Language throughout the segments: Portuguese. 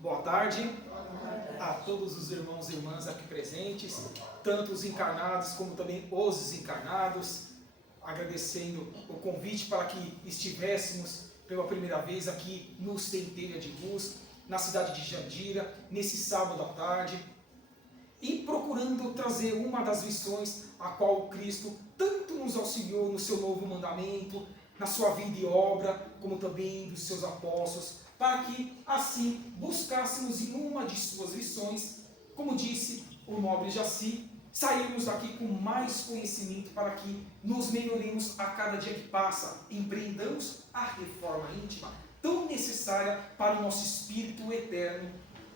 Boa tarde a todos os irmãos e irmãs aqui presentes, tanto os encarnados como também os desencarnados, agradecendo o convite para que estivéssemos pela primeira vez aqui no Centelha de Luz, na cidade de Jandira, nesse sábado à tarde, e procurando trazer uma das lições a qual Cristo tanto nos auxiliou no seu novo mandamento, na sua vida e obra, como também dos seus apóstolos, para que assim buscássemos em uma de suas lições, como disse o nobre Jaci, sairmos daqui com mais conhecimento para que nos melhoremos a cada dia que passa, empreendamos a reforma íntima tão necessária para o nosso espírito eterno.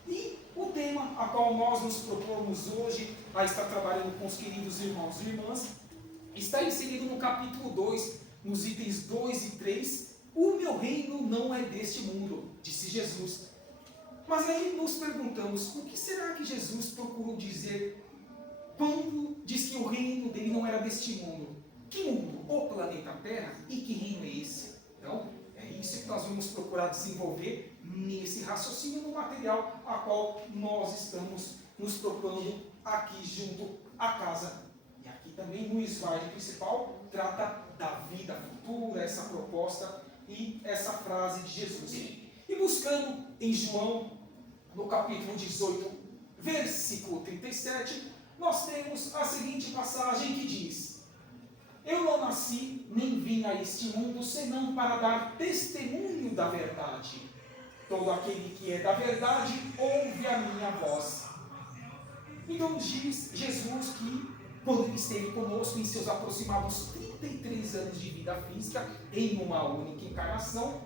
E o tema a qual nós nos propomos hoje a estar trabalhando com os queridos irmãos e irmãs está inserido no capítulo 2, nos itens 2 e 3. O meu reino não é deste mundo, disse Jesus. Mas aí nos perguntamos, o que será que Jesus procurou dizer quando diz que o reino dele não era deste mundo? Que mundo? O planeta Terra? E que reino é esse? Então, é isso que nós vamos procurar desenvolver nesse raciocínio no material a qual nós estamos nos propondo aqui junto à casa. E aqui também no slide principal trata da vida futura, essa proposta e essa frase de Jesus. E buscando em João, no capítulo 18, versículo 37, nós temos a seguinte passagem que diz: Eu não nasci nem vim a este mundo senão para dar testemunho da verdade. Todo aquele que é da verdade ouve a minha voz. Então diz Jesus que quando ele esteve conosco em seus aproximados 33 anos de vida física, em uma única encarnação,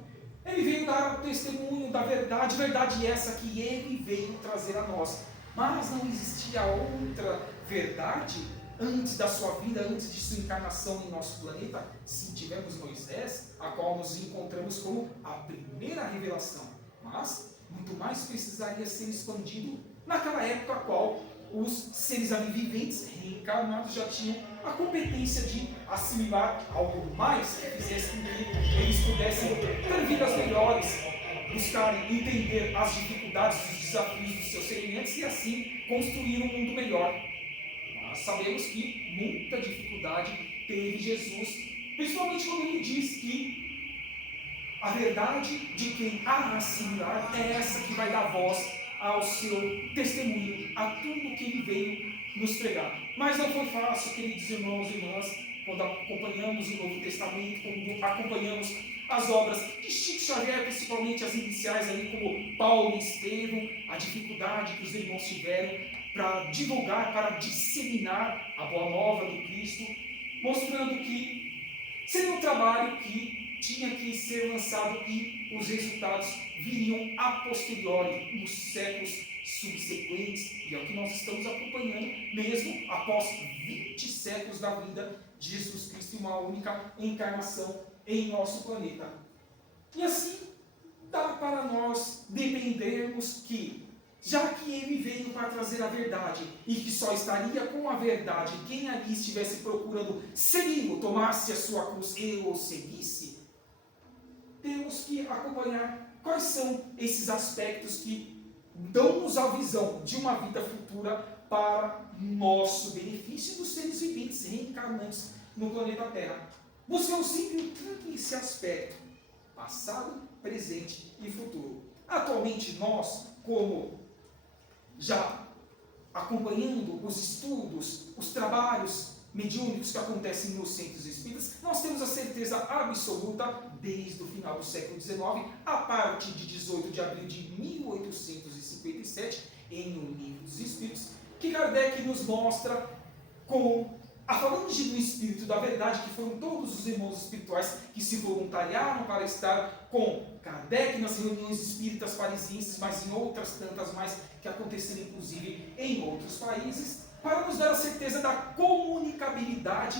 ele veio dar o testemunho da verdade, verdade essa que ele veio trazer a nós. Mas não existia outra verdade antes da sua vida, antes de sua encarnação em nosso planeta. Sim, tivemos Moisés, a qual nos encontramos como a primeira revelação, mas muito mais precisaria ser expandido naquela época a qual os seres ali viventes, reencarnados, já tinham a competência de assimilar algo mais que fizesse com que eles pudessem ter vidas melhores, buscarem entender as dificuldades, os desafios dos seus semelhantes e assim construir um mundo melhor. Mas sabemos que muita dificuldade teve Jesus, principalmente quando ele diz que a verdade de quem a assimilar é essa que vai dar voz ao seu testemunho, a tudo que ele veio nos pregar. Mas não foi fácil, queridos irmãos e irmãs, quando acompanhamos o Novo Testamento, quando acompanhamos as obras de Chico Xavier, principalmente as iniciais ali, como Paulo e Estevão, a dificuldade que os irmãos tiveram para divulgar, para disseminar a boa nova do Cristo, mostrando que seria um trabalho que tinha que ser lançado e os resultados viriam a posteriori, nos séculos subsequentes, e é o que nós estamos acompanhando, mesmo após 20 séculos da vida de Jesus Cristo, uma única encarnação em nosso planeta. E assim, dá para nós dependermos que, já que ele veio para trazer a verdade, e que só estaria com a verdade quem ali estivesse procurando segui-lo, tomasse a sua cruz e o seguisse, temos que acompanhar quais são esses aspectos que dão-nos a visão de uma vida futura para nosso benefício dos seres viventes reencarnantes no planeta Terra. Buscamos sempre esse aspecto, passado, presente e futuro. Atualmente nós, como já acompanhando os estudos, os trabalhos mediúnicos que acontecem nos centros espíritas, nós temos a certeza absoluta, desde o final do século XIX, a partir de 18 de abril de 1857, em O Livro dos Espíritos, que Kardec nos mostra com a falange do Espírito da Verdade, que foram todos os irmãos espirituais que se voluntariaram para estar com Kardec nas reuniões espíritas parisienses, mas em outras tantas mais que aconteceram inclusive em outros países, para nos dar a certeza da comunicabilidade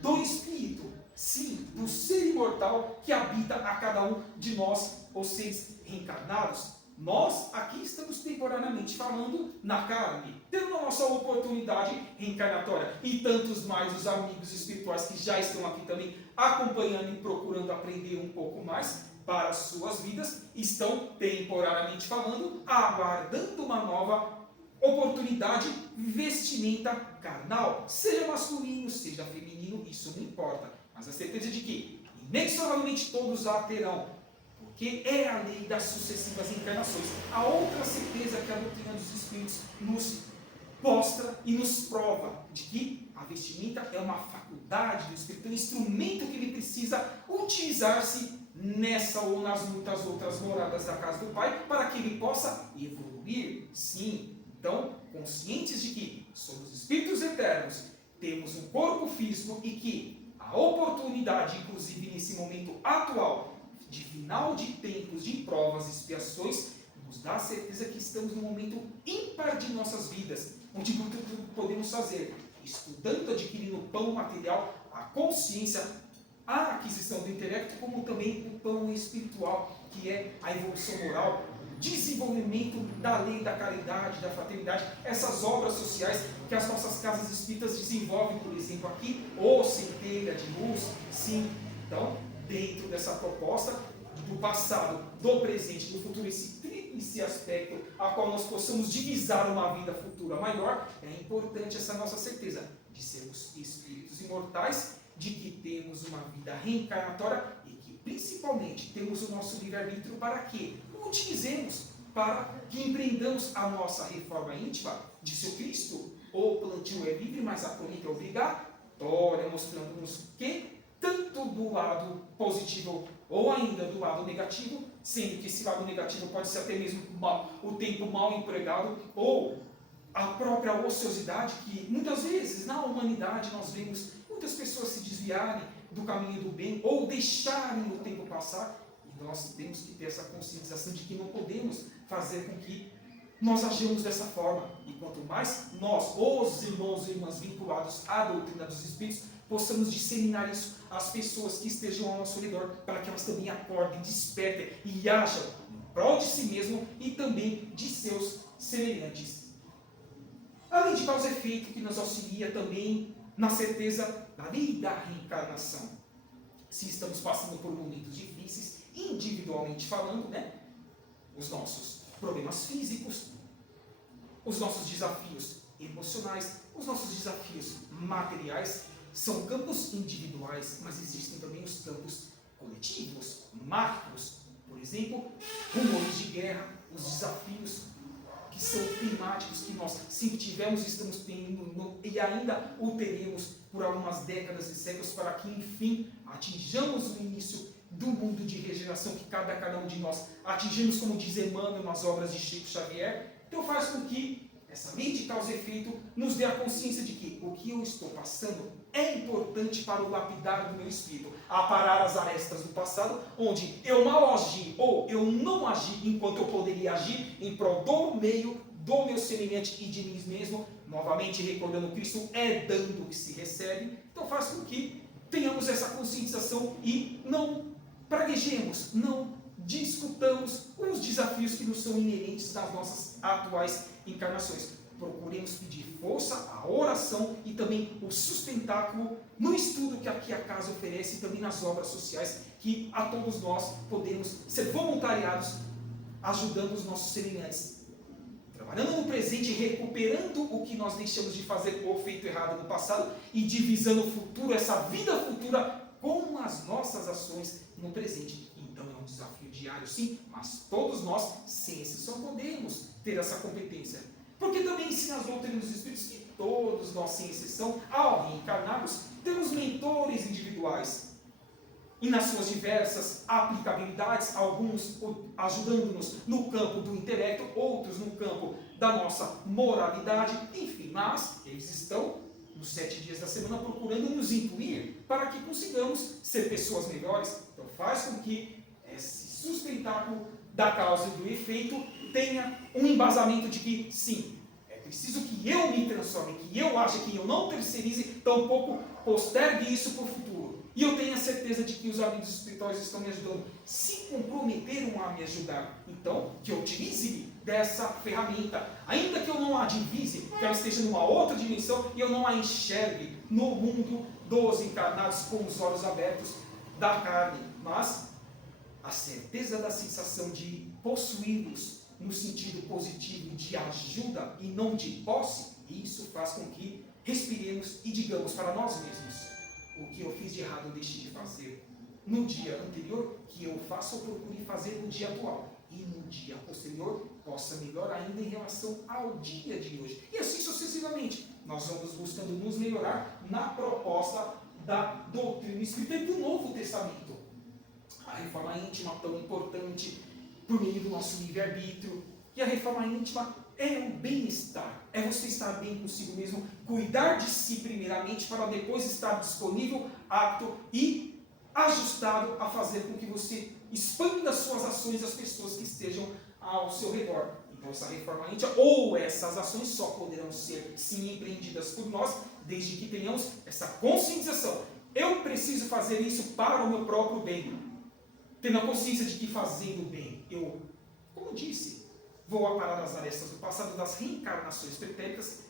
do Espírito, sim, do ser imortal que habita a cada um de nós, os seres reencarnados. Nós aqui estamos temporariamente falando na carne, tendo a nossa oportunidade reencarnatória, e tantos mais os amigos espirituais que já estão aqui também acompanhando e procurando aprender um pouco mais, para as suas vidas, estão, temporariamente falando, aguardando uma nova oportunidade, vestimenta carnal. Seja masculino, seja feminino, isso não importa. Mas a certeza de que, inexoravelmente, todos a terão. Porque é a lei das sucessivas encarnações. A outra certeza que a doutrina dos Espíritos nos mostra e nos prova de que a vestimenta é uma faculdade do Espírito, é um instrumento que ele precisa utilizar-se nessa ou nas muitas outras moradas da casa do Pai, para que ele possa evoluir. Sim, então, conscientes de que somos espíritos eternos, temos um corpo físico e que a oportunidade, inclusive nesse momento atual, de final de tempos, de provas e expiações, nos dá a certeza que estamos num momento ímpar de nossas vidas, onde muito podemos fazer, estudando, adquirindo pão material, a consciência, a aquisição do intelecto, como também o pão espiritual, que é a evolução moral, o desenvolvimento da lei da caridade, da fraternidade, essas obras sociais que as nossas casas espíritas desenvolvem, por exemplo, aqui, ou centelha de luz, sim. Então, dentro dessa proposta do passado, do presente, do futuro, esse tríplice aspecto a qual nós possamos divisar uma vida futura maior, é importante essa nossa certeza de sermos espíritos imortais, de que temos uma vida reencarnatória e que principalmente temos o nosso livre-arbítrio para que o utilizemos, para que empreendamos a nossa reforma íntima, disse o Cristo. O plantio é livre, mas a colheita é obrigatória, mostrando-nos que tanto do lado positivo ou ainda do lado negativo, sendo que esse lado negativo pode ser até mesmo o tempo mal empregado ou a própria ociosidade, que muitas vezes na humanidade nós vemos muitas pessoas se desviarem do caminho do bem ou deixarem o tempo passar, e nós temos que ter essa conscientização de que não podemos fazer com que nós agimos dessa forma. E quanto mais nós, os irmãos e irmãs vinculados à doutrina dos Espíritos, possamos disseminar isso às pessoas que estejam ao nosso redor, para que elas também acordem, despertem e ajam em prol de si mesmo e também de seus semelhantes. Além de causa e efeito, que nos auxilia também na certeza da lei da reencarnação. Se estamos passando por momentos difíceis, individualmente falando, os nossos problemas físicos, os nossos desafios emocionais, os nossos desafios materiais, são campos individuais, mas existem também os campos coletivos, macros. Por exemplo, rumores de guerra, os desafios que são climáticos, que nós sempre tivemos e estamos tendo, e ainda o teremos por algumas décadas e séculos, para que, enfim, atinjamos o início do mundo de regeneração que cabe a cada um de nós. Atingimos, como diz Emmanuel nas obras de Chico Xavier. Então faz com que essa lei de causa e efeito nos dê a consciência de que o que eu estou passando é importante para o lapidar do meu espírito, aparar as arestas do passado, onde eu mal agi ou eu não agi enquanto eu poderia agir em prol do meio, do meu semelhante e de mim mesmo. Novamente recordando, Cristo é dando que se recebe. Então faz com que tenhamos essa conscientização e não praguejemos, não discutamos os desafios que nos são inerentes das nossas atuais encarnações. Procuremos pedir força, a oração e também o sustentáculo no estudo que aqui a casa oferece e também nas obras sociais, que a todos nós podemos ser voluntariados, ajudando os nossos semelhantes, trabalhando no presente, recuperando o que nós deixamos de fazer ou feito errado no passado e divisando o futuro, essa vida futura, com as nossas ações no presente. Então é um desafio diário, sim, mas todos nós, sem exceção, podemos ter essa competência. Porque também ensina as doutrinas dos Espíritos que todos nós, sem exceção, ao reencarnarmos, temos mentores individuais. E nas suas diversas aplicabilidades, alguns ajudando-nos no campo do intelecto, outros no campo da nossa moralidade, enfim, mas eles estão nos 7 dias da semana procurando nos intuir para que consigamos ser pessoas melhores. Então faz com que esse sustentáculo da causa e do efeito tenha um embasamento de que, sim, é preciso que eu me transforme, que eu ache, que eu não terceirize, tampouco postergue isso para o futuro. E eu tenho a certeza de que os amigos espirituais estão me ajudando, se comprometeram a me ajudar. Então, que eu utilize dessa ferramenta, ainda que eu não a divise, que ela esteja numa outra dimensão e eu não a enxergue no mundo dos encarnados com os olhos abertos da carne, mas a certeza da sensação de possuí-los no sentido positivo de ajuda e não de posse, e isso faz com que respiremos e digamos para nós mesmos: o que eu fiz de errado eu deixei de fazer no dia anterior, que eu faça ou procure fazer no dia atual. E no dia posterior, possa melhorar ainda em relação ao dia de hoje. E assim sucessivamente. Nós vamos buscando nos melhorar na proposta da doutrina espírita e do Novo Testamento. A reforma íntima, tão importante, por meio do nosso livre-arbítrio. E a reforma íntima é o bem-estar. É você estar bem consigo mesmo, cuidar de si primeiramente, para depois estar disponível, apto e ajustado a fazer com que você expanda suas ações às pessoas que estejam ao seu redor. Então essa reforma íntima, ou essas ações, só poderão ser, sim, empreendidas por nós, desde que tenhamos essa conscientização. Eu preciso fazer isso para o meu próprio bem. Tendo a consciência de que fazendo bem, eu, como disse, vou aparar as arestas do passado, das reencarnações pretéritas,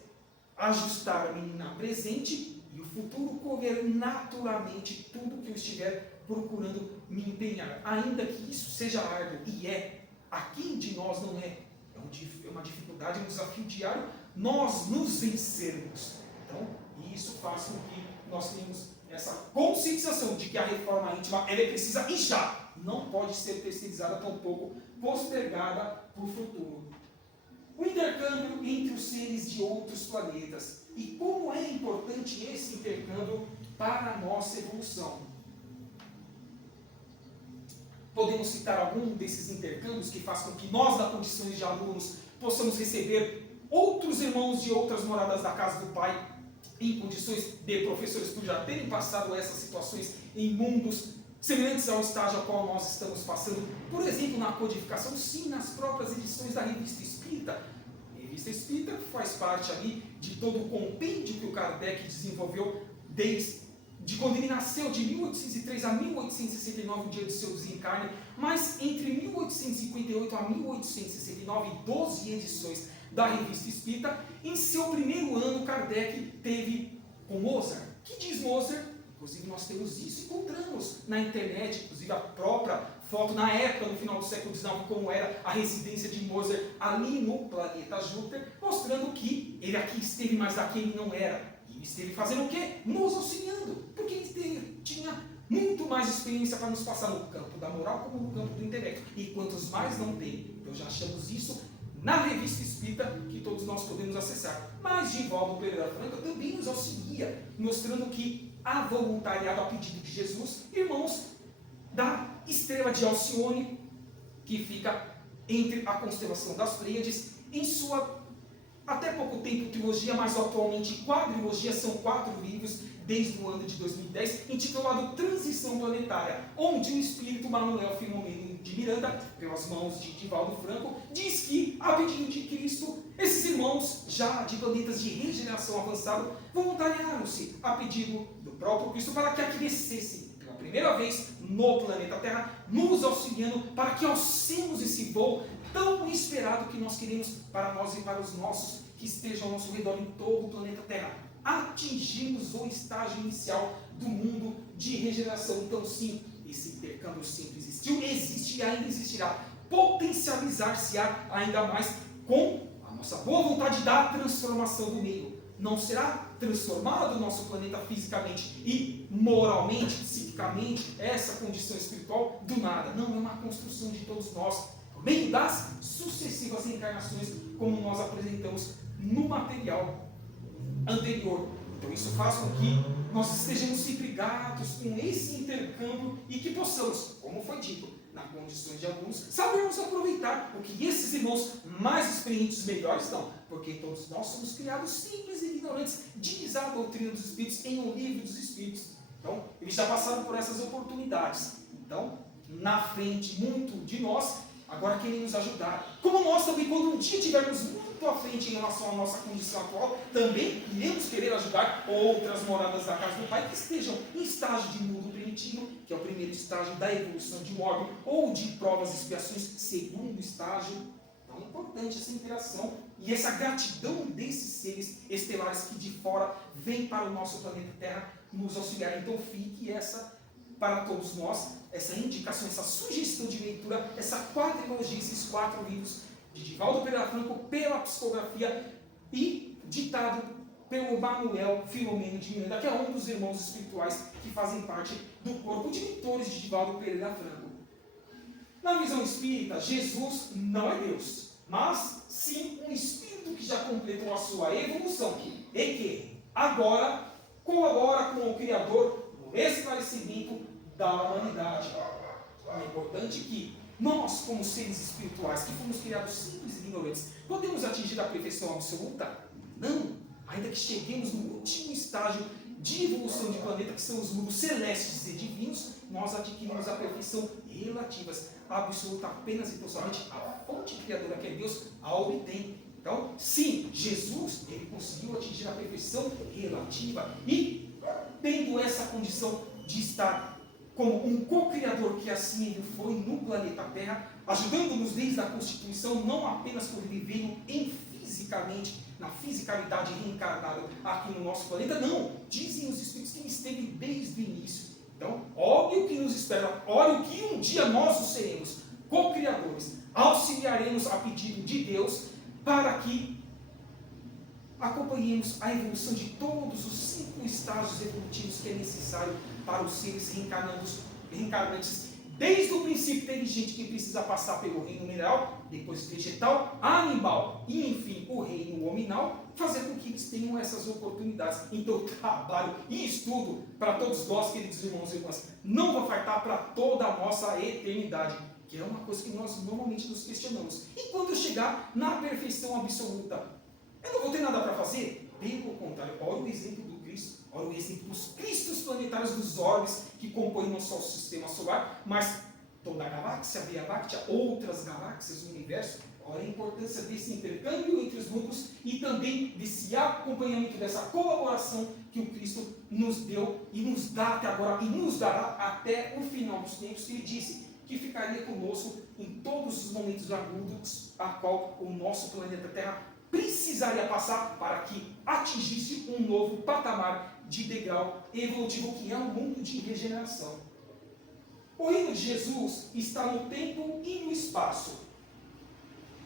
ajustar-me na presente e o futuro colher naturalmente tudo que eu estiver procurando me empenhar. Ainda que isso seja árduo, e a quem de nós não é? É uma dificuldade, um desafio diário, nós nos vencermos. Então, isso faz com que nós tenhamos essa conscientização de que a reforma íntima ela é precisa e já. Não pode ser terceirizada, tampouco postergada para o futuro. O intercâmbio entre os seres de outros planetas. E como é importante esse intercâmbio para a nossa evolução. Podemos citar algum desses intercâmbios que faz com que nós, na condições de alunos, possamos receber outros irmãos de outras moradas da casa do Pai, em condições de professores por já terem passado essas situações em mundos semelhantes ao estágio ao qual nós estamos passando. Por exemplo, na codificação, sim, nas próprias edições da Revista Espírita. A Revista Espírita faz parte ali de todo o compêndio que o Kardec desenvolveu desde quando ele nasceu, de 1803 a 1869, o dia de seu desencarne, mas entre 1858 a 1869, 12 edições da Revista Espírita. Em seu primeiro ano, Kardec teve com Mozart. Que diz Mozart? Inclusive nós temos isso, encontramos na internet, inclusive a própria foto na época, no final do século XIX, como era a residência de Mozart ali no planeta Júpiter, mostrando que ele aqui esteve, mas aqui ele não era. E ele esteve fazendo o quê? Nos auxiliando, porque ele tinha muito mais experiência para nos passar no campo da moral como no campo do intelecto. E quantos mais não tem? Então já achamos isso na Revista Espírita, que todos nós podemos acessar. Mas Divaldo Pereira Franca também nos auxilia, mostrando que há voluntariado a pedido de Jesus, irmãos da estrela de Alcione, que fica entre a constelação das Pleiades, em sua, até pouco tempo, trilogia, mas atualmente quadrilogia, são 4 livros, desde o ano de 2010, intitulado Transição Planetária, onde o espírito Manuel Filomeno de Miranda, pelas mãos de Divaldo Franco, diz que, a pedido de Cristo, esses irmãos, já de planetas de regeneração avançado, voluntariaram-se a pedido do próprio Cristo para que aquecessem pela primeira vez no planeta Terra, nos auxiliando para que alcemos esse voo tão esperado que nós queremos para nós e para os nossos que estejam ao nosso redor em todo o planeta Terra. Atingimos o estágio inicial do mundo de regeneração. Então, sim, esse intercâmbio sempre existiu, existe e ainda existirá. Potencializar-se-á ainda mais com a nossa boa vontade da transformação do meio. Não será transformado o nosso planeta fisicamente e moralmente, psiquicamente, essa condição espiritual do nada. Não, é uma construção de todos nós, por meio das sucessivas reencarnações, como nós apresentamos no material anterior. Então isso faz com que nós estejamos sempre gratos com esse intercâmbio e que possamos, como foi dito, nas condições de alunos, sabermos aproveitar o que esses irmãos mais experientes melhores estão, porque todos nós somos criados simples e ignorantes, diz a doutrina dos Espíritos em O Livro dos Espíritos. Então, eles já passaram por essas oportunidades. Então, na frente, muito de nós, agora querem nos ajudar. Como nós também, quando um dia estivermos muito à frente em relação à nossa condição atual, também iremos querer ajudar outras moradas da casa do Pai que estejam em estágio de mundo primitivo, que é o primeiro estágio da evolução de um órgão, ou de provas e expiações, segundo estágio. Então é importante essa interação e essa gratidão desses seres estelares que de fora vêm para o nosso planeta Terra nos auxiliar. Então fique essa para todos nós essa indicação, essa sugestão de leitura, essa quadrilogia, esses 4 livros de Divaldo Pereira Franco, pela psicografia e ditado pelo Manuel Filomeno de Miranda, que é um dos irmãos espirituais que fazem parte do corpo de leitores de Divaldo Pereira Franco. Na visão espírita, Jesus não é Deus, mas sim um espírito que já completou a sua evolução e que agora colabora com o Criador no esclarecimento da humanidade. É importante que nós, como seres espirituais, que fomos criados simples e ignorantes, podemos atingir a perfeição absoluta? Não! Ainda que cheguemos no último estágio de evolução de planeta, que são os mundos celestes e divinos, nós adquirimos a perfeição relativas, absoluta, apenas e tão somente a fonte criadora, que é Deus, a obtém. Então, sim, Jesus, ele conseguiu atingir a perfeição relativa e, tendo essa condição de estar como um co-criador, que assim ele foi no planeta Terra, ajudando-nos desde a Constituição, não apenas por ele veio fisicamente, na fisicalidade reencarnada aqui no nosso planeta, não, dizem os Espíritos que ele esteve desde o início. Então, olha o que nos espera, olha o que um dia nós o seremos, co-criadores, auxiliaremos a pedido de Deus, para que acompanhemos a evolução de todos os 5 estágios evolutivos que é necessário para os seres reencarnantes, desde o princípio inteligente, que precisa passar pelo reino mineral, depois vegetal, animal e, enfim, o reino hominal, fazer com que eles tenham essas oportunidades. Então, trabalho e estudo para todos nós, queridos irmãos e irmãs, não vai faltar para toda a nossa eternidade, que é uma coisa que nós normalmente nos questionamos. E quando eu chegar na perfeição absoluta, eu não vou ter nada para fazer? Pelo contrário, olha o exemplo do Cristo, olha o exemplo dos Cristos planetários, dos orbes que compõem não só o sistema solar, mas toda a galáxia, a Via Láctea, outras galáxias, o universo. Olha a importância desse intercâmbio entre os mundos e também desse acompanhamento, dessa colaboração que o Cristo nos deu e nos dá até agora, e nos dará até o final dos tempos, que ele disse que ficaria conosco em todos os momentos agudos a qual o nosso planeta Terra precisaria passar para que atingisse um novo patamar de degrau evolutivo, que é um mundo de regeneração. O reino de Jesus está no tempo e no espaço,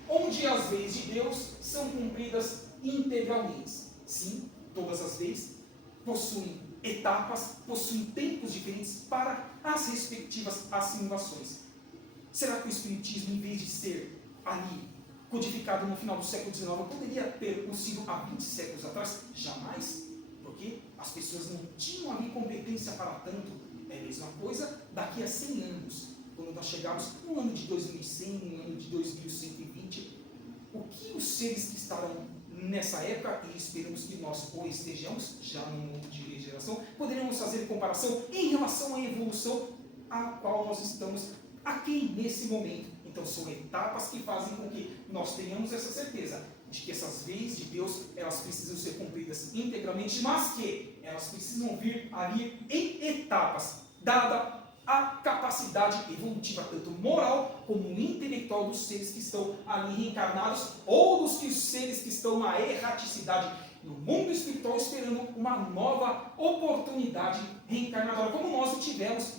onde as leis de Deus são cumpridas integralmente. Sim, todas as leis possuem etapas, possuem tempos diferentes para as respectivas assimilações. Será que o Espiritismo, em vez de ser ali codificado no final do século XIX, poderia ter sido há 20 séculos atrás? Jamais, porque as pessoas não tinham ali competência para tanto. É a mesma coisa daqui a 100 anos, quando nós chegarmos no ano de 2100, no ano de 2120, o que os seres que estarão nessa época, e esperamos que nós o estejamos, já no mundo de regeneração, poderemos fazer comparação em relação à evolução a qual nós estamos aqui nesse momento. Então são etapas que fazem com que nós tenhamos essa certeza de que essas leis de Deus, elas precisam ser cumpridas integralmente, mas que elas precisam vir ali em etapas, dada a capacidade evolutiva, tanto moral como intelectual, dos seres que estão ali reencarnados, ou dos seres que estão na erraticidade, no mundo espiritual, esperando uma nova oportunidade reencarnadora, como nós o tivemos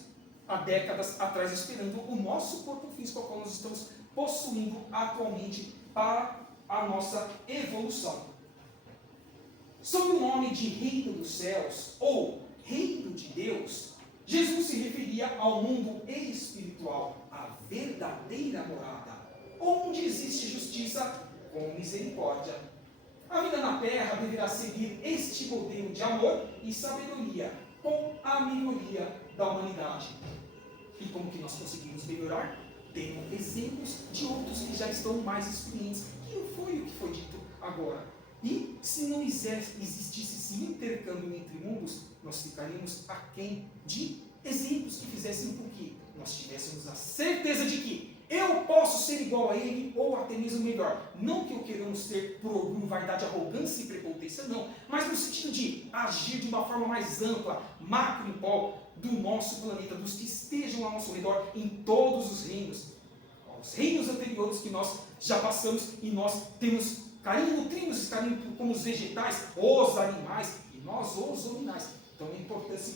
há décadas atrás, esperando o nosso corpo físico, ao qual nós estamos possuindo atualmente para a nossa evolução. Sob o nome de Reino dos Céus, ou Reino de Deus, Jesus se referia ao mundo espiritual, a verdadeira morada, onde existe justiça com misericórdia. A vida na Terra deverá seguir este modelo de amor e sabedoria, com a melhoria da humanidade. E como que nós conseguimos melhorar? Temos exemplos de outros que já estão mais experientes, que não foi o que foi dito agora. E se não existisse esse intercâmbio entre mundos, nós ficaríamos aquém de exemplos que fizessem com que nós tivéssemos a certeza de que eu posso ser igual a ele ou até mesmo melhor. Não que eu queiramos ter por orgulho, vaidade, arrogância e prepotência, não. Mas no sentido de agir de uma forma mais ampla, macro em prol do nosso planeta, dos que estejam ao nosso redor em todos os reinos. Os reinos anteriores que nós já passamos e nós temos carinho, nutrimos esse carinho como os vegetais, os animais e nós os hominais. Então é importante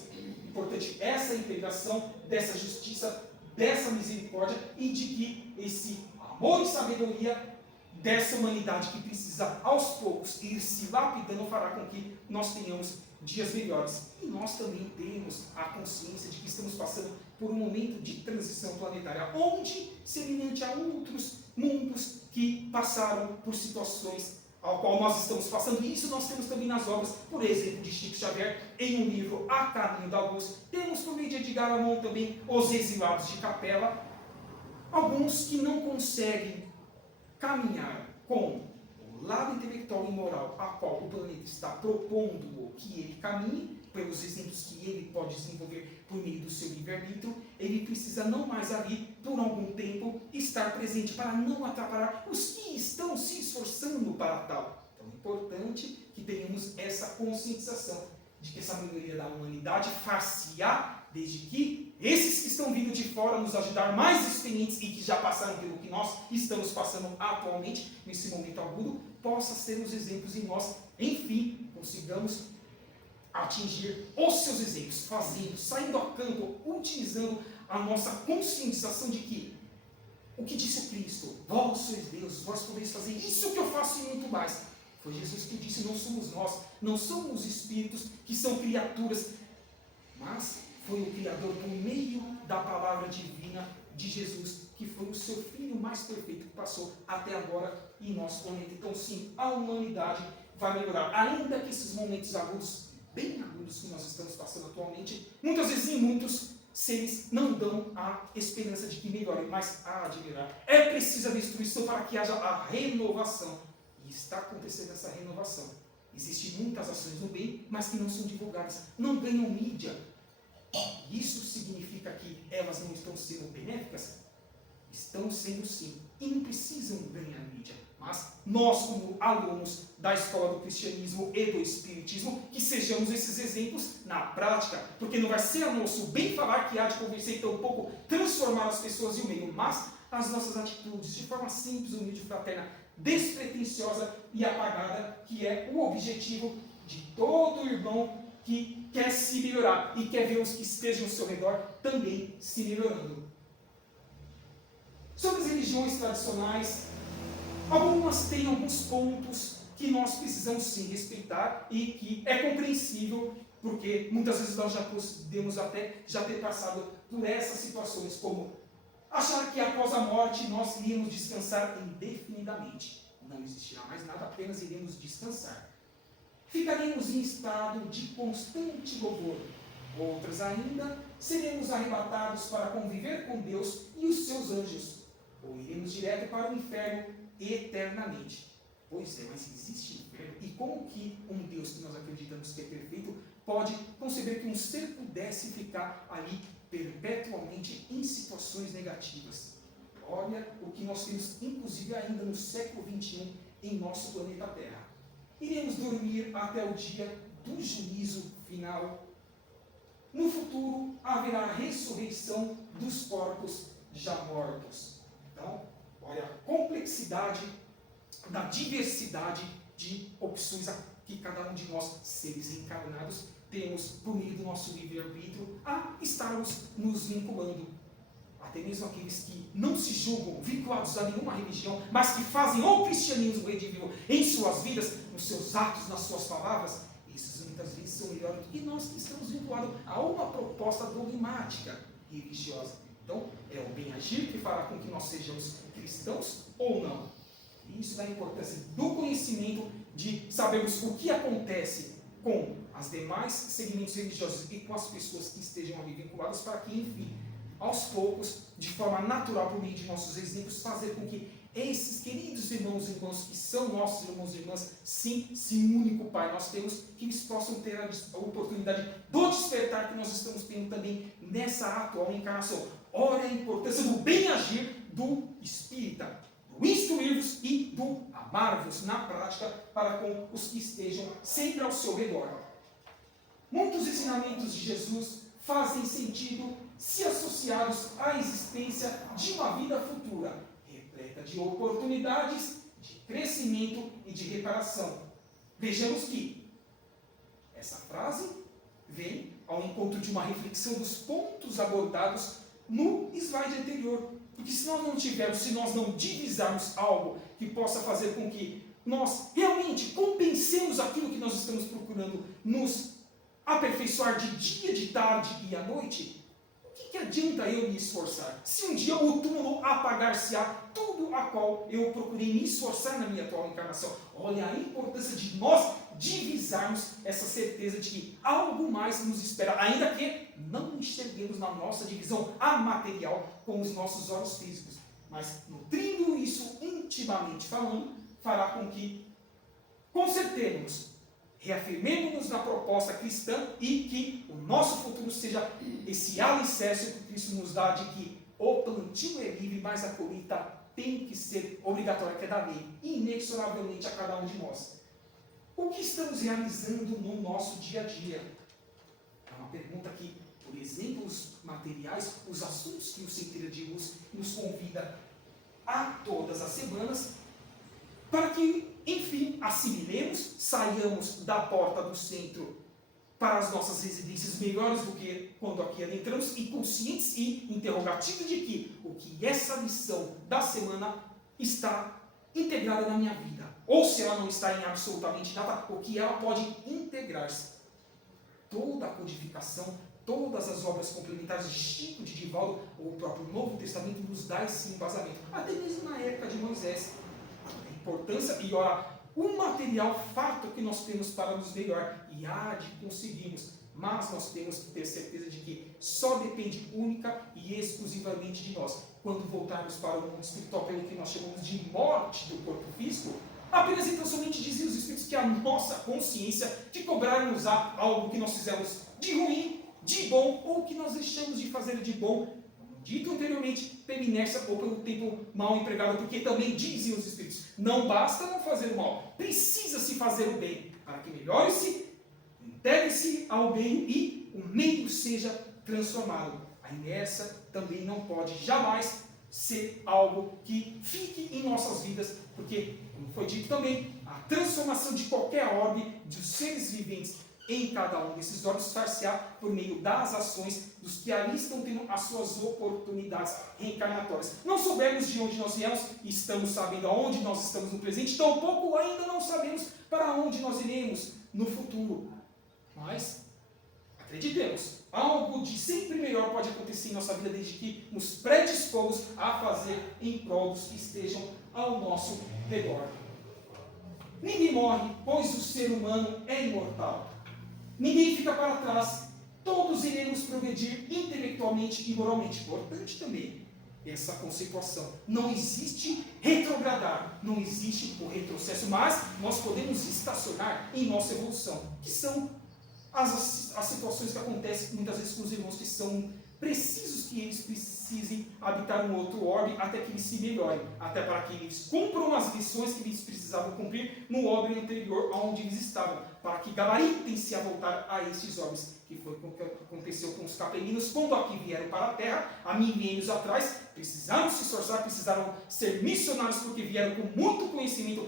importante essa integração dessa justiça, dessa misericórdia e de que esse amor e sabedoria dessa humanidade que precisa aos poucos ir se lapidando fará com que nós tenhamos dias melhores. E nós também temos a consciência de que estamos passando por um momento de transição planetária, onde, semelhante a outros mundos que passaram por situações ao qual nós estamos passando, e isso nós temos também nas obras, por exemplo, de Chico Xavier, em um livro A Caminho da Luz, temos por meio de Edgar Amon também Os Exilados de Capela, alguns que não conseguem caminhar com o lado intelectual e moral a qual o planeta está propondo que ele caminhe, pelos exemplos que ele pode desenvolver por meio do seu livre-arbítrio, ele precisa não mais ali, por algum tempo, estar presente para não atrapalhar os que estão se esforçando para tal. Então é importante que tenhamos essa conscientização de que essa melhoria da humanidade far-se-á desde que esses que estão vindo de fora nos ajudar mais experientes e que já passaram pelo que nós estamos passando atualmente, nesse momento agudo, possa ser os exemplos e nós, enfim, consigamos atingir os seus exemplos, fazendo, saindo a campo, utilizando a nossa conscientização de que o que disse o Cristo, vós sois Deus, vós podeis fazer isso que eu faço e muito mais. Foi Jesus que disse, não somos nós, não somos espíritos que são criaturas, mas foi o Criador por meio da palavra divina de Jesus, que foi o seu Filho mais perfeito que passou até agora em nosso planeta. Então sim, a humanidade vai melhorar, ainda que esses momentos agudos, bem agudos que nós estamos passando atualmente, muitas vezes em muitos seres não dão a esperança de que melhore, mas há de melhorar. É preciso a destruição para que haja a renovação. E está acontecendo essa renovação. Existem muitas ações no bem, mas que não são divulgadas, não ganham mídia. Isso significa que elas não estão sendo benéficas? Estão sendo sim, e não precisam ganhar mídia. Mas nós, como alunos da escola do cristianismo e do espiritismo, que sejamos esses exemplos na prática, porque não vai ser a nosso bem falar que há de convencer e tampouco transformar as pessoas e o meio, mas as nossas atitudes, de forma simples, humilde, fraterna, despretensiosa e apagada, que é o objetivo de todo irmão que quer se melhorar e quer ver os que estejam ao seu redor também se melhorando. Sobre as religiões tradicionais, algumas têm alguns pontos que nós precisamos sim respeitar e que é compreensível, porque muitas vezes nós já podemos até já ter passado por essas situações, como achar que após a morte nós iríamos descansar indefinidamente. Não existirá mais nada, apenas iremos descansar. Ficaremos em estado de constante louvor. Outras ainda, seremos arrebatados para conviver com Deus e os seus anjos, ou iremos direto para o inferno eternamente. Pois é, mas existe inferno, e como que um Deus que nós acreditamos que é perfeito pode conceber que um ser pudesse ficar ali perpetuamente em situações negativas? Olha o que nós temos, inclusive ainda no século XXI, em nosso planeta Terra. Iremos dormir até o dia do juízo final. No futuro haverá a ressurreição dos corpos já mortos. Então, olha a complexidade da diversidade de opções que cada um de nós, seres encarnados, temos por meio do nosso livre-arbítrio a estarmos nos vinculando. Até mesmo aqueles que não se julgam vinculados a nenhuma religião, mas que fazem o cristianismo redivivo em suas vidas, nos seus atos, nas suas palavras, esses muitas vezes são melhores do que nós que estamos vinculados a uma proposta dogmática religiosa. Então, é o bem-agir que fará com que nós sejamos cristãos ou não. E isso dá a importância do conhecimento, de sabermos o que acontece com os demais segmentos religiosos e com as pessoas que estejam ali vinculadas, para que, enfim, aos poucos, de forma natural, por meio de nossos exemplos, fazer com que esses queridos irmãos e irmãs, que são nossos irmãos e irmãs, sim, um único Pai nós temos, que eles possam ter a oportunidade do despertar que nós estamos tendo também nessa atual encarnação. Olha a importância do bem-agir do espírita, do instruir-vos e do amar-vos na prática para com os que estejam sempre ao seu redor. Muitos ensinamentos de Jesus fazem sentido se associados à existência de uma vida futura, repleta de oportunidades, de crescimento e de reparação. Vejamos que essa frase vem ao encontro de uma reflexão dos pontos abordados no slide anterior. Porque se nós não tivermos, se nós não divisarmos algo que possa fazer com que nós realmente compensemos aquilo que nós estamos procurando nos aperfeiçoar de dia, de tarde e à noite, o que adianta eu me esforçar? Se um dia o túmulo apagar-se-á tudo a qual eu procurei me esforçar na minha atual encarnação. Olha a importância de nós divisarmos essa certeza de que algo mais nos espera, ainda que não enxerguemos na nossa divisão a material com os nossos olhos físicos. Mas nutrindo isso intimamente falando, fará com que consertemos, reafirmemos-nos na proposta cristã e que o nosso futuro seja esse alicerce que Cristo nos dá de que o plantio é livre, mas a colheita tem que ser obrigatória, que é da lei, inexoravelmente a cada um de nós. O que estamos realizando no nosso dia a dia? É uma pergunta que, por exemplos materiais, os assuntos que o Centelha de Luz nos convida a todas as semanas, para que, enfim, assimilemos, saiamos da porta do centro para as nossas residências melhores do que quando aqui adentramos, e conscientes e interrogativos de que o que essa lição da semana está integrada na minha vida, ou se ela não está em absolutamente nada, o que ela pode integrar-se. Toda a codificação, todas as obras complementares de Chico de Divaldo, ou o próprio Novo Testamento nos dá esse embasamento, até mesmo na época de Moisés. A importância e o material fato que nós temos para nos melhorar, e há de conseguirmos, mas nós temos que ter certeza de que só depende única e exclusivamente de nós. Quando voltarmos para o mundo espiritual, pelo que nós chamamos de morte do corpo físico, apenas então somente dizem os Espíritos que a nossa consciência de cobrar-nos algo que nós fizemos de ruim, de bom, ou que nós deixamos de fazer de bom, dito anteriormente, pela inércia ou pelo tempo mal empregado, porque também dizem os Espíritos, não basta não fazer o mal, precisa-se fazer o bem, para que melhore-se, integre-se ao bem e o meio seja transformado. A inércia também não pode jamais ser algo que fique em nossas vidas, porque, como foi dito também, a transformação de qualquer orbe dos seres viventes em cada um desses orbes far-se-á por meio das ações dos que ali estão tendo as suas oportunidades reencarnatórias. Não soubermos de onde nós viemos, estamos sabendo aonde nós estamos no presente, tampouco ainda não sabemos para onde nós iremos no futuro. Mas acreditemos, algo de sempre melhor pode acontecer em nossa vida desde que nos predispomos a fazer em prol dos que estejam ao nosso redor. Ninguém morre, pois o ser humano é imortal. Ninguém fica para trás. Todos iremos progredir intelectualmente e moralmente. Importante também essa conceituação. Não existe retrogradar, não existe o retrocesso, mas nós podemos estacionar em nossa evolução, que são as situações que acontecem muitas vezes com os irmãos que são precisos que eles precisem habitar um outro orbe até que eles se melhorem, até para que eles cumpram as lições que eles precisavam cumprir no orbe anterior aonde eles estavam, para que gabaritem-se a voltar a esses orbes, que foi o que aconteceu com os capelinos quando aqui vieram para a Terra, há milênios atrás, precisaram se esforçar, precisaram ser missionários porque vieram com muito conhecimento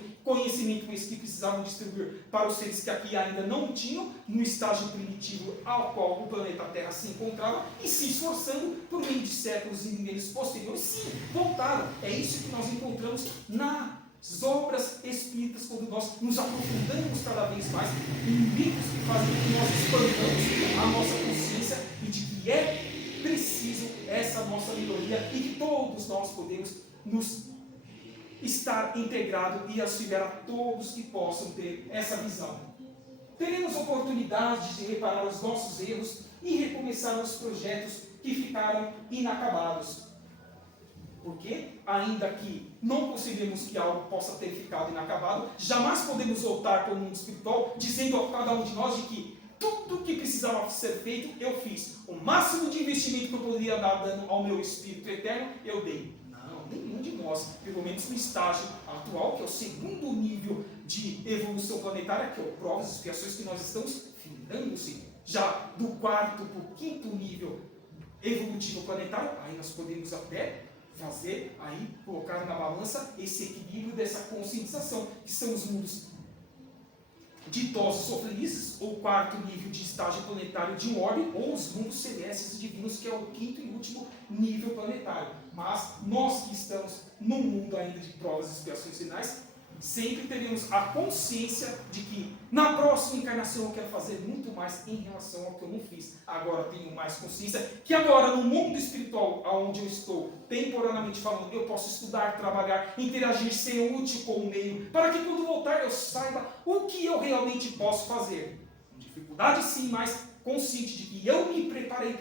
esse que precisavam distribuir para os seres que aqui ainda não tinham, no estágio primitivo ao qual o planeta Terra se encontrava, e se esforçando por meio de séculos e milênios posteriores, sim, voltaram. É isso que nós encontramos nas obras espíritas, quando nós nos aprofundamos cada vez mais em livros que fazem com que nós expandamos a nossa consciência e de que é preciso essa nossa melhoria e que todos nós podemos nos estar integrado e auxiliar a todos que possam ter essa visão. Teremos oportunidade de reparar os nossos erros e recomeçar os projetos que ficaram inacabados. Porque, ainda que não consideremos que algo possa ter ficado inacabado, jamais podemos voltar para o mundo espiritual dizendo a cada um de nós de que tudo que precisava ser feito, eu fiz. O máximo de investimento que eu poderia dar dando ao meu espírito eterno, eu dei. Não, nenhum de nós, pelo menos no estágio atual, que é o segundo nível de evolução planetária, que é o provas e expiações que nós estamos findando-se. Já do quarto para o quinto nível evolutivo planetário, aí nós podemos até fazer, aí colocar na balança esse equilíbrio dessa conscientização, que são os mundos ditosos ou felizes, o quarto nível de estágio planetário de um orbe, ou os mundos celestes e divinos, que é o quinto e último nível planetário. Mas nós que estamos num mundo ainda de provas e expiações finais, sempre teremos a consciência de que na próxima encarnação eu quero fazer muito mais em relação ao que eu não fiz. Agora tenho mais consciência que agora no mundo espiritual, onde eu estou, temporariamente falando, eu posso estudar, trabalhar, interagir, ser útil com o meio, para que quando voltar eu saiba o que eu realmente posso fazer. Com dificuldade sim, mas consciente de que eu me preparei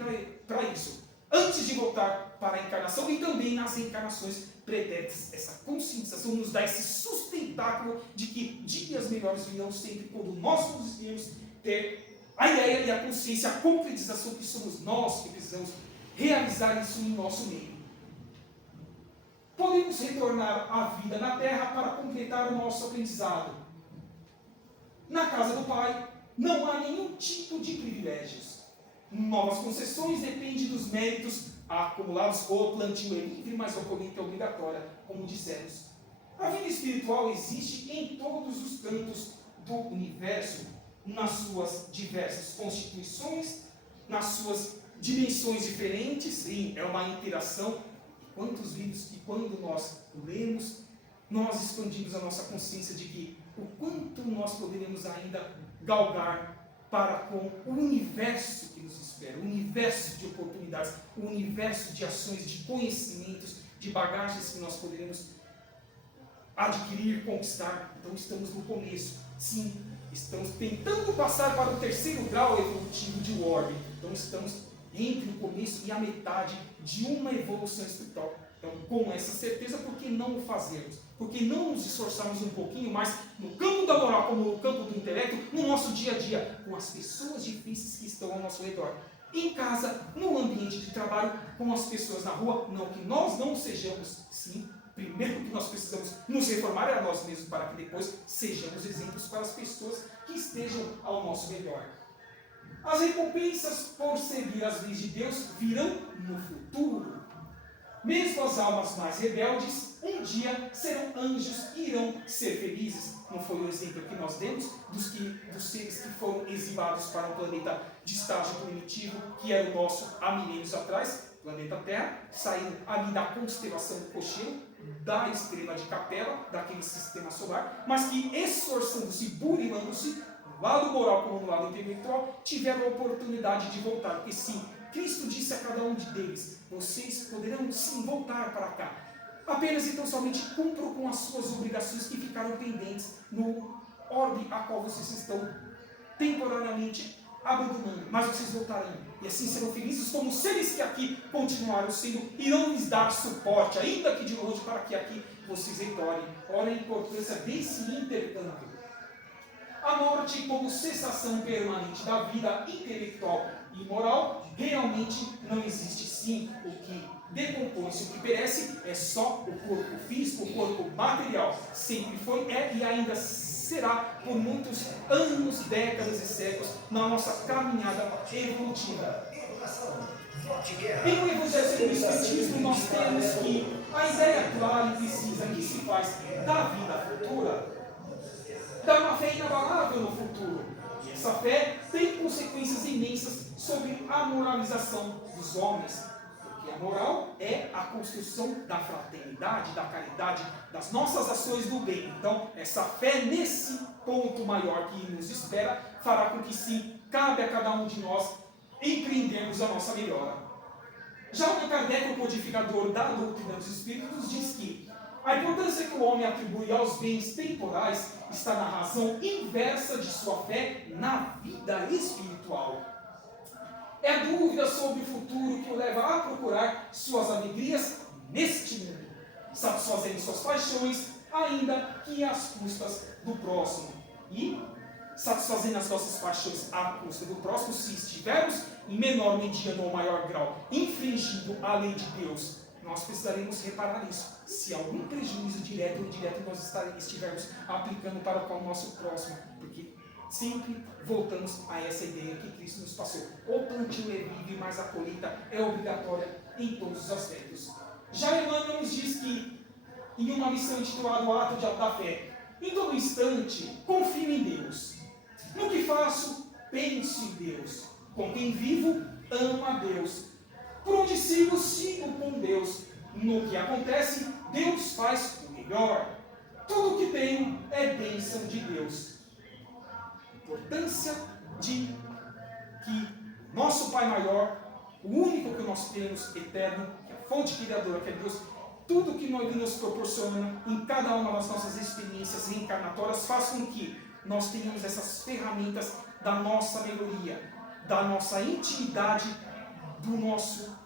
para isso, antes de voltar para a encarnação e também nas encarnações pretéritas. Essa conscientização nos dá esse sustentáculo de que dias melhores virão sempre quando nós conseguirmos ter a ideia e a consciência, a concretização que somos nós que precisamos realizar isso em nosso meio. Podemos retornar à vida na Terra para completar o nosso aprendizado. Na casa do Pai não há nenhum tipo de privilégios. Novas concessões dependem dos méritos acumulados. O plantio é livre, mas a colheita é obrigatória, como dissemos. A vida espiritual existe em todos os cantos do universo, nas suas diversas constituições, nas suas dimensões diferentes. Sim, é uma interação. Quantos livros que quando nós lemos, nós expandimos a nossa consciência de que o quanto nós poderemos ainda galgar para com o universo que nos espera, o universo de oportunidades, o universo de ações, de conhecimentos, de bagagens que nós poderemos adquirir, conquistar. Então estamos no começo. Sim, estamos tentando passar para o terceiro grau evolutivo de orbe. Então estamos entre o começo e a metade de uma evolução espiritual. Então, com essa certeza, por que não o fazermos? Por que não nos esforçarmos um pouquinho mais no campo da moral, como no campo do intelecto, no nosso dia a dia, com as pessoas difíceis que estão ao nosso redor? Em casa, no ambiente de trabalho, com as pessoas na rua, não que nós não sejamos, sim, primeiro que nós precisamos nos reformar é a nós mesmos, para que depois sejamos exemplos para as pessoas que estejam ao nosso redor. As recompensas por seguir as leis de Deus virão no futuro. Mesmo as almas mais rebeldes, um dia serão anjos e irão ser felizes. Não foi o exemplo que nós demos dos seres que foram exilados para um planeta de estágio primitivo, que era o nosso há milênios atrás, planeta Terra, saíram ali da constelação do Cocheiro, da estrela de Capela, daquele sistema solar, mas que esforçando-se, burilando-se, no lado moral como no lado intelectual, tiveram a oportunidade de voltar. Porque sim, Cristo disse a cada um deles: vocês poderão sim voltar para cá. Apenas então somente cumpram com as suas obrigações que ficaram pendentes no orbe a qual vocês estão temporariamente abandonando. Mas vocês voltarão. E assim serão felizes como seres que aqui continuaram sendo, irão lhes dar suporte, ainda que de longe, para que aqui vocês retornem. Olha a importância desse intercâmbio. A morte como cessação permanente da vida intelectual e moral realmente não existe. Sim, o que decompõe-se, o que perece é só o corpo físico, o corpo material. Sempre foi, é e ainda será por muitos anos, décadas e séculos na nossa caminhada evolutiva. Em o Evangelho segundo o Espiritismo nós temos que a ideia clara e precisa que se faz da vida futura dá uma fé inabalável no futuro. E essa fé tem consequências imensas sobre a moralização dos homens. Porque a moral é a construção da fraternidade, da caridade, das nossas ações do bem. Então, essa fé nesse ponto maior que nos espera fará com que sim, cabe a cada um de nós empreendermos a nossa melhora. Já o Kardec, o codificador da doutrina dos Espíritos, diz que a importância que o homem atribui aos bens temporais está na razão inversa de sua fé na vida espiritual. É a dúvida sobre o futuro que o leva a procurar suas alegrias neste mundo, satisfazendo suas paixões, ainda que às custas do próximo. E satisfazendo as nossas paixões à custa do próximo, se estivermos em menor medida ou maior grau infringindo a lei de Deus, nós precisaremos reparar isso. Se algum prejuízo direto ou indireto nós estivermos aplicando para o nosso próximo, porque sempre voltamos a essa ideia que Cristo nos passou. O plantio é livre, mas a colheita é obrigatória em todos os aspectos. Já Emmanuel nos diz que, em uma missão intitulada O Ato da Fé, em todo instante, confie em Deus. No que faço, penso em Deus. Com quem vivo, amo a Deus. Por onde sigo, sigo com Deus. No que acontece, Deus faz o melhor. Tudo o que tenho é bênção de Deus. Importância de que nosso Pai maior, o único que nós temos, eterno, que é a fonte criadora, que é Deus, tudo que Ele nos proporciona em cada uma das nossas experiências reencarnatórias faz com que nós tenhamos essas ferramentas da nossa melhoria, da nossa intimidade, do nosso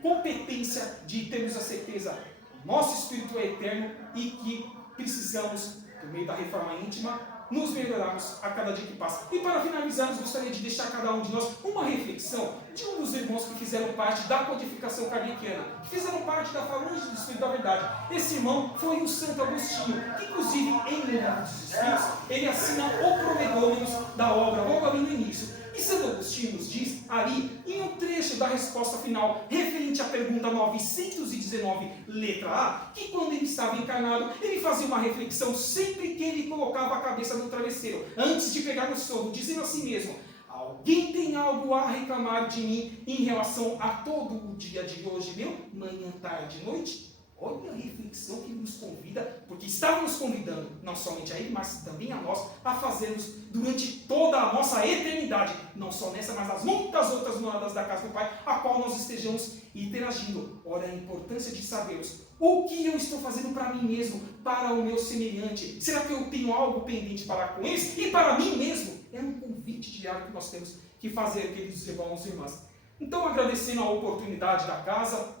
competência de termos a certeza que nosso espírito é eterno e que precisamos, por meio da reforma íntima, nos melhorarmos a cada dia que passa. E para finalizarmos, gostaria de deixar a cada um de nós uma reflexão de um dos irmãos que fizeram parte da codificação kardeciana, que fizeram parte da falange do Espírito da Verdade. Esse irmão foi o Santo Agostinho, que inclusive em Livro dos Espíritos, ele assina o Prolegômenos da obra, logo ali no início. E Santo Agostinho nos diz ali, em um trecho da resposta final, referente à pergunta 919, letra A, que quando ele estava encarnado, ele fazia uma reflexão sempre que ele colocava a cabeça no travesseiro, antes de pegar no sono, dizendo assim mesmo: alguém tem algo a reclamar de mim em relação a todo o dia de hoje, meu? Manhã, tarde, noite? Olha a reflexão que nos convida, porque estava nos convidando, não somente a ele, mas também a nós, a fazermos durante toda a nossa eternidade, não só nessa, mas nas muitas outras moradas da casa do Pai, a qual nós estejamos interagindo. Ora, a importância de sabermos o que eu estou fazendo para mim mesmo, para o meu semelhante. Será que eu tenho algo pendente para com eles e para mim mesmo? É um convite diário que nós temos que fazer, queridos irmãos e irmãs. Então, agradecendo a oportunidade da casa,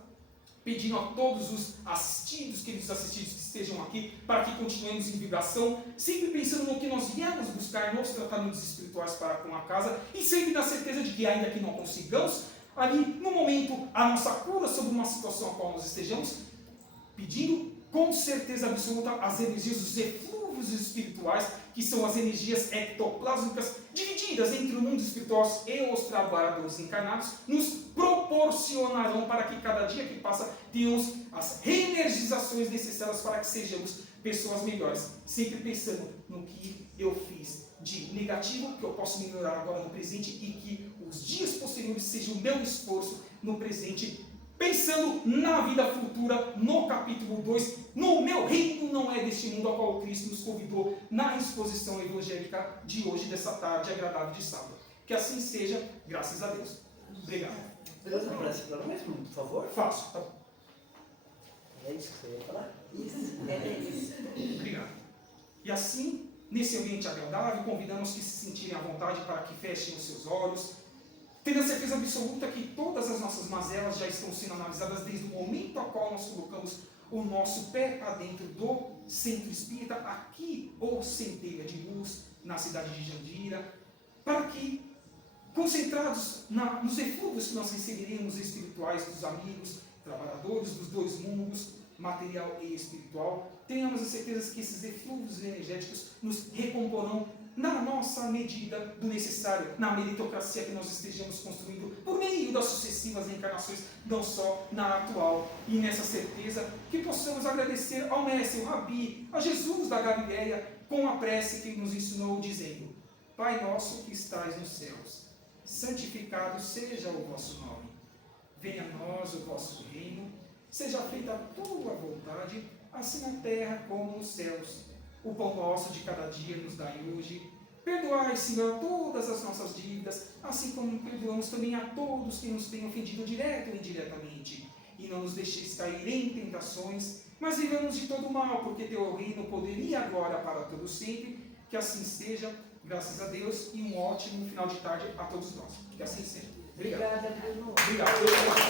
pedindo a todos os assistidos, queridos assistidos que estejam aqui, para que continuemos em vibração, sempre pensando no que nós viemos buscar nos tratamentos espirituais para com a casa, e sempre na certeza de que, ainda que não consigamos, ali no momento, a nossa cura sobre uma situação a qual nós estejamos, pedindo com certeza absoluta as energias dos eflúvios espirituais, que são as energias ectoplásmicas, divididas entre o mundo espiritual e os trabalhadores encarnados, nos proporcionarão para que cada dia que passa tenhamos as reenergizações necessárias para que sejamos pessoas melhores, sempre pensando no que eu fiz de negativo, que eu posso melhorar agora no presente, e que os dias posteriores sejam o meu esforço no presente, pensando na vida futura, no capítulo 2, no meu reino não é deste mundo, ao qual Cristo nos convidou na exposição evangélica de hoje, dessa tarde agradável de sábado. Que assim seja, graças a Deus. Obrigado. Deus aparece para nós, por favor? Faço, tá bom. É isso que você ia falar? Isso. Obrigado. E assim, nesse ambiente agradável, convidamos que se sentirem à vontade para que fechem os seus olhos, tendo a certeza absoluta que todas as nossas mazelas já estão sendo analisadas desde o momento ao qual nós colocamos o nosso pé para dentro do Centro Espírita, aqui, ou Centelha de Luz, na cidade de Jandira, para que, concentrados nos eflúvios que nós receberemos espirituais dos amigos, trabalhadores dos dois mundos, material e espiritual, tenhamos a certeza que esses eflúvios energéticos nos recomporão na nossa medida do necessário, na meritocracia que nós estejamos construindo por meio das sucessivas reencarnações, não só na atual. E nessa certeza que possamos agradecer ao Mestre, ao Rabi, a Jesus da Galileia, com a prece que ele nos ensinou, dizendo: Pai nosso que estais nos céus, santificado seja o vosso nome. Venha a nós o vosso reino, seja feita a tua vontade, assim na terra como nos céus. O pão nosso de cada dia nos dai hoje. Perdoai, Senhor, todas as nossas dívidas, assim como perdoamos também a todos que nos têm ofendido direto ou indiretamente. E não nos deixeis cair em tentações, mas livramos de todo mal, porque teu é o reino, o poder e a glória para todo sempre. Que assim seja, graças a Deus, e um ótimo final de tarde a todos nós. Que assim seja. Obrigado. Obrigada, Bruno. Obrigado.